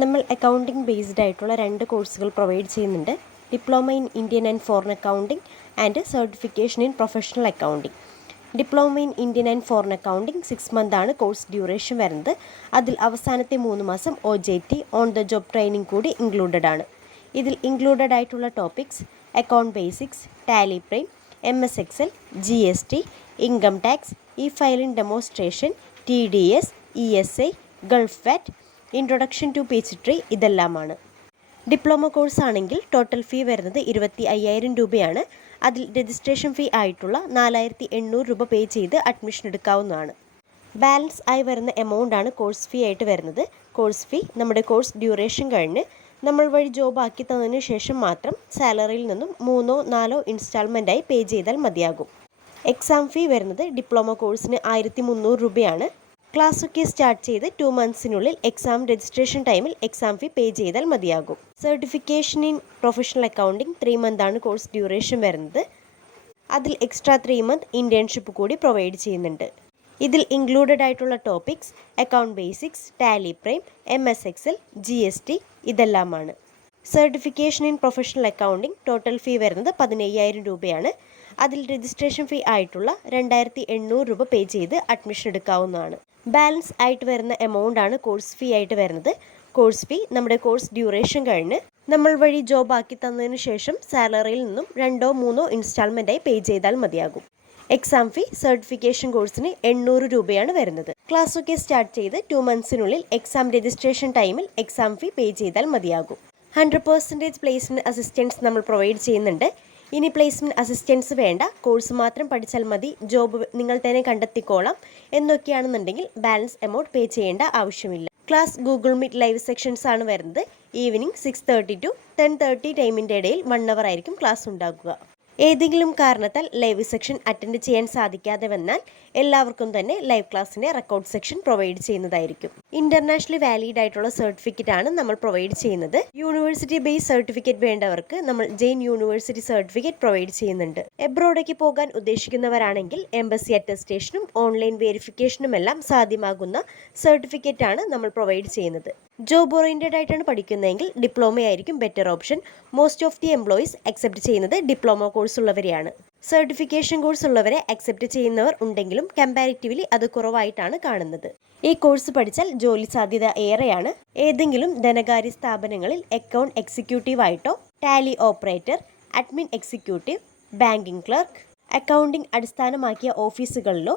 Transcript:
നമ്മൾ accounting based ആയിട്ടുള്ള രണ്ട് കോഴ്സുകൾ പ്രൊവൈഡ് ചെയ്യുന്നുണ്ട്. Diploma in Indian and foreign accounting and certification in professional accounting diploma in Indian and foreign accounting six month ആണ് course duration വരുന്നത്. അതിൽ അവസാനത്തെ മൂന്ന് മാസം O J T on the job training കൂടി ഇൻക്ലൂഡഡ് ആണ്. ഇതിൽ ഇൻക്ലൂഡഡ് ആയിട്ടുള്ള topics account basics Tally Prime M S Excel G S T income tax e filing demonstration T D S E S I Gulf VAT introduction to Peachtree ഇതെല്ലാമാണ്. Diploma course ആണെങ്കിൽ total ഫീ വരുന്നത് ഇരുപത്തി അയ്യായിരം രൂപയാണ്. അതിൽ registration ഫീ ആയിട്ടുള്ള നാലായിരത്തി എണ്ണൂറ് രൂപ പേ ചെയ്ത് അഡ്മിഷൻ എടുക്കാവുന്നതാണ്. ബാലൻസ് ആയി വരുന്ന എമൗണ്ട് ആണ് കോഴ്സ് ഫീ ആയിട്ട് വരുന്നത്. കോഴ്സ് ഫീ നമ്മുടെ കോഴ്സ് ഡ്യൂറേഷൻ കഴിഞ്ഞ് നമ്മൾ വഴി ജോബ് ആക്കി തന്നതിന് ശേഷം മാത്രം സാലറിയിൽ നിന്നും മൂന്നോ നാലോ ഇൻസ്റ്റാൾമെന്റായി പേ ചെയ്താൽ മതിയാകും. എക്സാം ഫീ വരുന്നത് ഡിപ്ലോമ കോഴ്സിന് ആയിരത്തി മുന്നൂറ് രൂപയാണ്. ക്ലാസ് ഒക്കെ സ്റ്റാർട്ട് ചെയ്ത് ടു മന്ത്സിനുള്ളിൽ എക്സാം രജിസ്ട്രേഷൻ ടൈമിൽ എക്സാം ഫീ പേ ചെയ്താൽ മതിയാകും. Certification in professional accounting three month ആണ് കോഴ്സ് ഡ്യൂറേഷൻ വരുന്നത്. അതിൽ എക്സ്ട്രാ ത്രീ മന്ത് ഇന്റേൺഷിപ്പ് കൂടി പ്രൊവൈഡ് ചെയ്യുന്നുണ്ട്. ഇതിൽ ഇൻക്ലൂഡഡ് ആയിട്ടുള്ള topics account basics Tally Prime M S Excel G S T ഇതെല്ലാമാണ്. Certification in professional accounting total ഫീ വരുന്നത് പതിനയ്യായിരം രൂപയാണ്. അതിൽ രജിസ്ട്രേഷൻ ഫീ ആയിട്ടുള്ള രണ്ടായിരത്തി എണ്ണൂറ് രൂപ പേ ചെയ്ത് അഡ്മിഷൻ എടുക്കാവുന്നതാണ്. ബാലൻസ് ആയിട്ട് വരുന്ന എമൗണ്ട് ആണ് കോഴ്സ് ഫീ ആയിട്ട് വരുന്നത്. കോഴ്സ് ഫീ നമ്മുടെ കോഴ്സ് ഡ്യൂറേഷൻ കഴിഞ്ഞ് നമ്മൾ വഴി ജോബ് ആക്കി തന്നതിന് ശേഷം സാലറിയിൽ നിന്നും രണ്ടോ മൂന്നോ ഇൻസ്റ്റാൾമെന്റായി പേ ചെയ്താൽ മതിയാകും. എക്സാം ഫീ സർട്ടിഫിക്കേഷൻ കോഴ്സിന് എണ്ണൂറ് രൂപയാണ് വരുന്നത്. ക്ലാസ് ഒക്കെ സ്റ്റാർട്ട് ചെയ്ത് ടു മന്ത്സിനുള്ളിൽ എക്സാം രജിസ്ട്രേഷൻ ടൈമിൽ എക്സാം ഫീ പേ ചെയ്താൽ മതിയാകും. ഹൺഡ്രഡ് പെർസെന്റേജ് പ്ലേസ്മെന്റ് അസിസ്റ്റൻസ് നമ്മൾ പ്രൊവൈഡ് ചെയ്യുന്നുണ്ട്. ഇനി പ്ലേസ്മെന്റ് അസിസ്റ്റൻസ് വേണ്ട. കോഴ്സ് മാത്രം പഠിച്ചാൽ മതി. ജോബ് നിങ്ങൾ തന്നെ കണ്ടെത്തിക്കോളാം. എന്നൊക്കെയാണെന്നുണ്ടെങ്കിൽ ബാലൻസ് എമൗണ്ട് പേ ചെയ്യേണ്ട ആവശ്യമില്ല. Class Google Meet live sections ആണ് വരുന്നത്. Evening six thirty to ten thirty ടൈമിന്റെ ഇടയിൽ വൺ അവർ ആയിരിക്കും ക്ലാസ് ഉണ്ടാകുക ഏതെങ്കിലും കാരണത്താൽ ലൈവ് സെക്ഷൻ അറ്റൻഡ് ചെയ്യാൻ സാധിക്കാതെ വന്നാൽ എല്ലാവർക്കും തന്നെ ലൈവ് ക്ലാസ്സിന്റെ റെക്കോർഡ് സെക്ഷൻ പ്രൊവൈഡ് ചെയ്യുന്നതായിരിക്കും. ഇന്റർനാഷണലി വാലിഡ് ആയിട്ടുള്ള സർട്ടിഫിക്കറ്റ് ആണ് നമ്മൾ പ്രൊവൈഡ് ചെയ്യുന്നത്. യൂണിവേഴ്സിറ്റി ബേസ് സർട്ടിഫിക്കറ്റ് വേണ്ടവർക്ക് നമ്മൾ ജെയിൻ യൂണിവേഴ്സിറ്റി സർട്ടിഫിക്കറ്റ് പ്രൊവൈഡ് ചെയ്യുന്നുണ്ട്. എബ്രോഡേക്ക് പോകാൻ ഉദ്ദേശിക്കുന്നവരാണെങ്കിൽ എംബസി അറ്റസ്റ്റേഷനും ഓൺലൈൻ വെരിഫിക്കേഷനും എല്ലാം സാധ്യമാകുന്ന സർട്ടിഫിക്കറ്റ് ആണ് നമ്മൾ പ്രൊവൈഡ് ചെയ്യുന്നത്. ജോബ് ഓറിയന്റഡ് ആയിട്ടാണ് പഠിക്കുന്നതെങ്കിൽ ഡിപ്ലോമ ആയിരിക്കും better option most of the employees accept ചെയ്യുന്നത് ഡിപ്ലോമ കോഴ്സ് ഉള്ളവരെയാണ് സർട്ടിഫിക്കേഷൻ കോഴ്സ് ഉള്ളവരെ അക്സെപ്റ്റ് ചെയ്യുന്നവർ ഉണ്ടെങ്കിലും കമ്പാരിറ്റീവ്ലി അത് കുറവായിട്ടാണ് കാണുന്നത്. ഈ കോഴ്സ് പഠിച്ചാൽ ജോലി സാധ്യത ഏറെയാണ്. ഏതെങ്കിലും ധനകാര്യ സ്ഥാപനങ്ങളിൽ അക്കൗണ്ട് എക്സിക്യൂട്ടീവ് ആയിട്ടോ Tally operator admin executive banking clerk accounting അടിസ്ഥാനമാക്കിയ ഓഫീസുകളിലോ